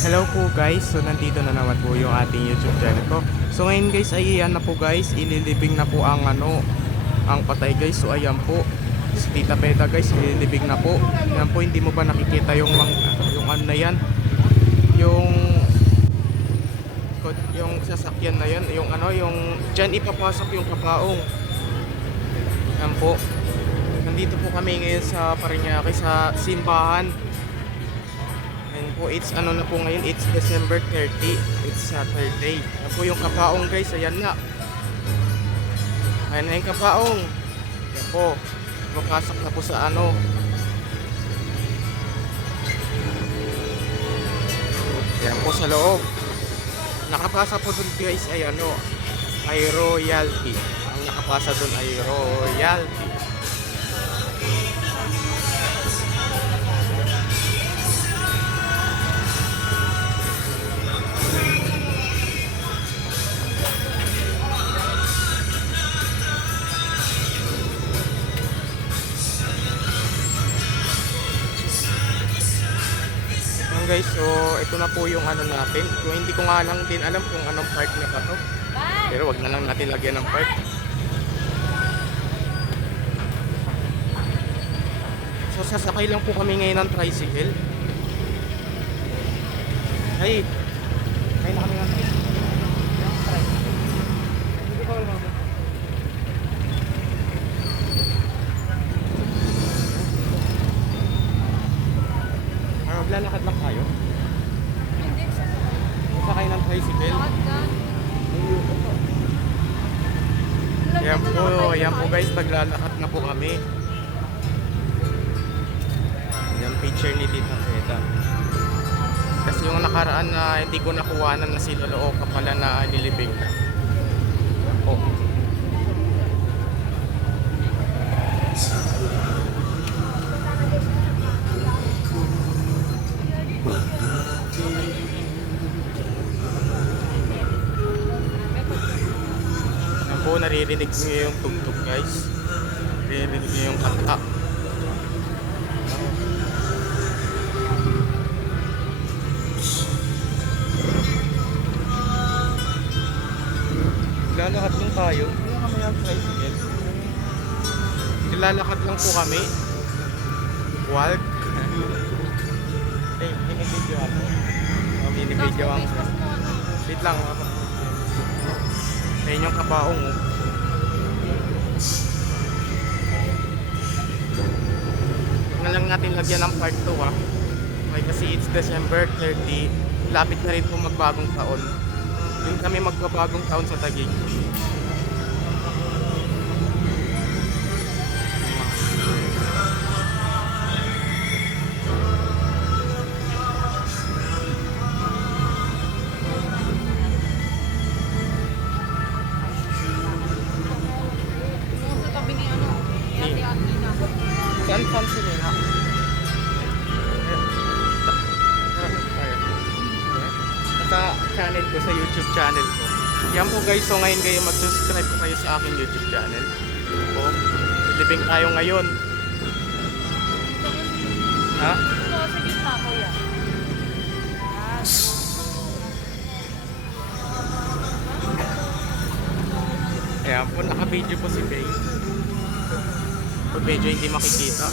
Hello po guys, so nandito na naman po yung ating YouTube channel ko. So ngayon guys ay iyan na po guys, ililibing na po ang ano, ang patay guys. So ayan po, si Tita Peta guys, ililibing na po. Yan po, hindi mo ba nakikita yung mang, yung ano na yan? Yung yung sasakyan na yan, yung ano, yung dyan ipapasok yung kapaong. Yan po. Nandito po kami ngayon sa Parañaque sa simbahan. Po, it's ano na po ngayon, it's December 30. It's Saturday. Yan po yung kapaong guys, ayan na. Ayan na yung kapaong. Yan po. Papasok na po sa ano. Yan po sa loob. Nakapasa po dun guys ay ano, ay royalty. Ang nakapasa dun ay royalty. Ito na po yung ano natin. Kung hindi ko nga lang din alam kung anong part na to. Pero wag na lang natin lagyan ng part. So sasakay lang po kami ngayon ng tricycle. Ay, ay na kami ng tricycle. Kami. Yan picture ni Tita Feta. Kasi yung nakaraan na hindi ko nakuhanan na si Lolo Oka pala na nilibing. Oh. Yan po, naririnig niyo yung tugtog guys. Naririnig niyo yung kanta. Lalakad lang tayo. Wala kami ang tricycle. Lalakad lang po kami. Walk. Eh, binibidyo ako. Oh, binibidyo ang... Wait lang. ako. Ayun yung kabaong oh. Natin lagyan ng part 2 ah. Okay, kasi it's December 30. Lapit na rin po magbagong taon. Yun kami magbabagong taon sa Taguig. Sa channel ko, sa YouTube channel ko. Yan po guys, so ngayon kayo mag-subscribe po kayo sa aking YouTube channel. Po, living tayo ngayon. Ha? Ito, sa gitna, kuya. Yan. Ayan po, naka-video po si Faye. Pag medyo hindi makikita.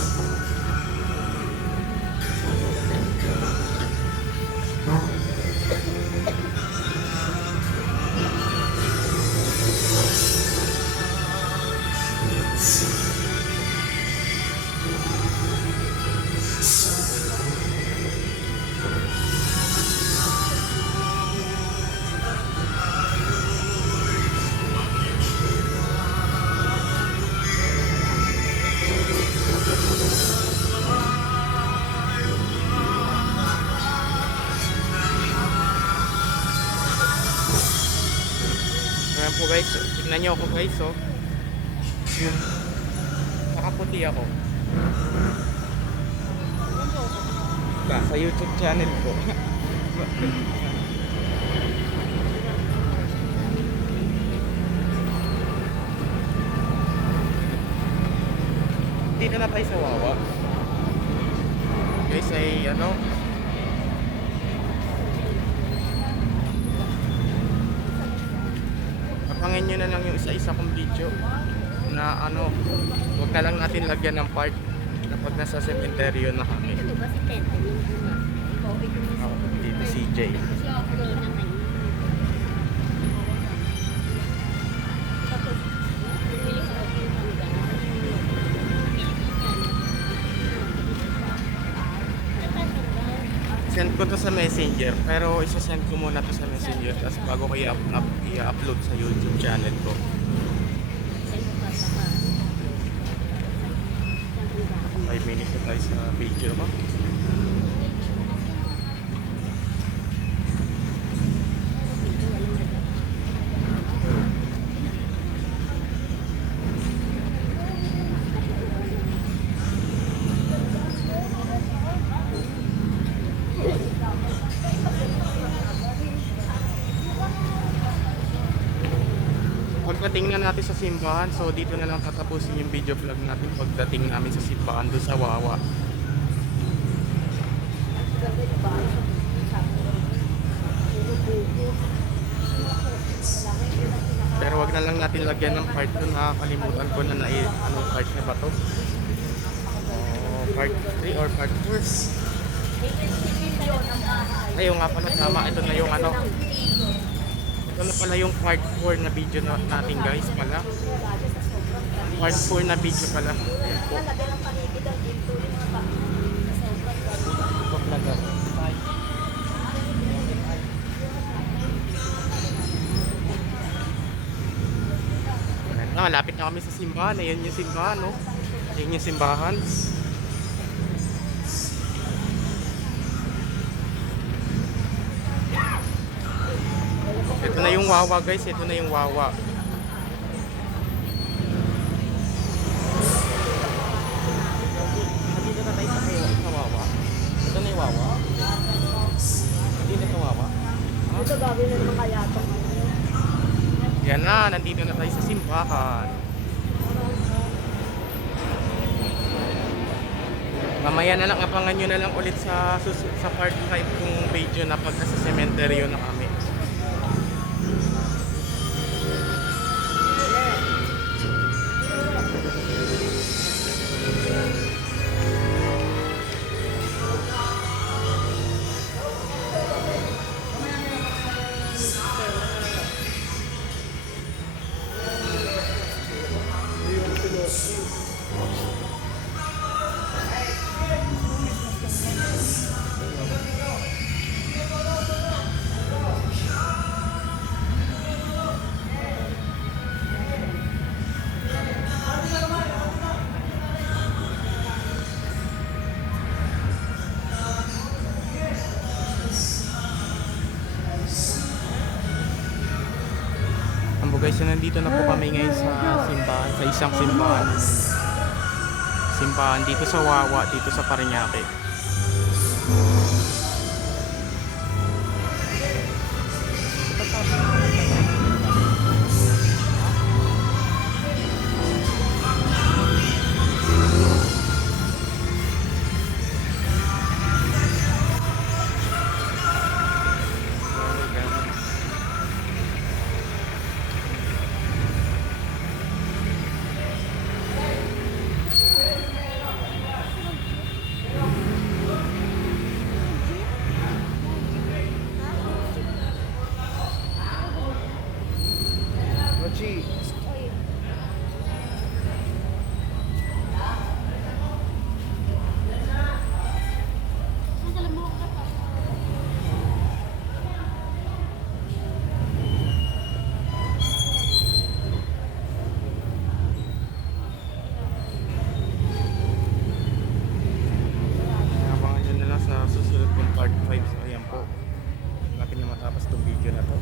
Guys, tignan nyo ako guys oh. Nakaputi ako. Ba, sa YouTube channel ko. Dito na tayo sa Wawa. Guys ay ano, abangan nyo na lang yung isa-isa kong video na ano, huwag na lang natin lagyan ng part kapag nasa cementerio na kami. Oh, dito si Jay. Send ko to sa messenger, pero isa-send ko muna to sa messenger tapos bago ko i-up, up, i-upload sa YouTube channel ko. 5 minutes na tayo sa video ko. Pagdating na natin sa simbahan, so dito na lang tatapusin yung video vlog natin pagdating namin sa simbahan doon sa Wawa. Pero wag na lang natin lagyan ng part doon, nakakalimutan ko na na anong part na ba to? Oh, part 3 or part 4? Ayun nga pala, tama. Ito na yung ano. Na pala yung part 4 na video na, natin guys pala. Part 4 na video pala. Ayan po. Ito pala. Ayan na, malapit na kami sa simbahan. Ayan yung simbahan, no? Ayan yung simbahan. Yung wawa guys, ito na yung wawa. Nandito na tayo sa, sa wawa. Ito na yung wawa. Hindi na ito wawa. Ito gagawin na naman kaya ito. Yan na, nandito na tayo sa simbahan. Mamaya na lang, abangan nyo na lang ulit sa, sa part 5 kong video na pag nasa cementerio na kami. Guys, nandito na po kami ngayon sa simbahan, sa isang simbahan. Simbahan dito sa Wawa, dito sa Parañaque. Matapos tong video na to.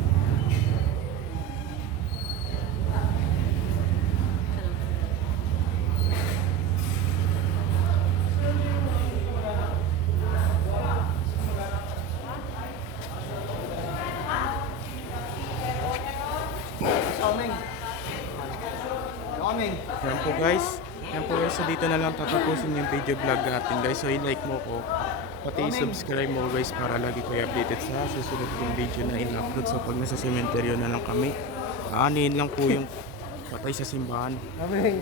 Yan po guys. Yan po guys. So dito na lang tatapusin yung video vlog natin guys. So i-like mo ko. Pati i-subscribe mo guys para lagi kayo updated sa susunod kong video na in-upload. So pag nasa cementerio na lang kami. Anin lang po yung patay sa simbahan. Aming.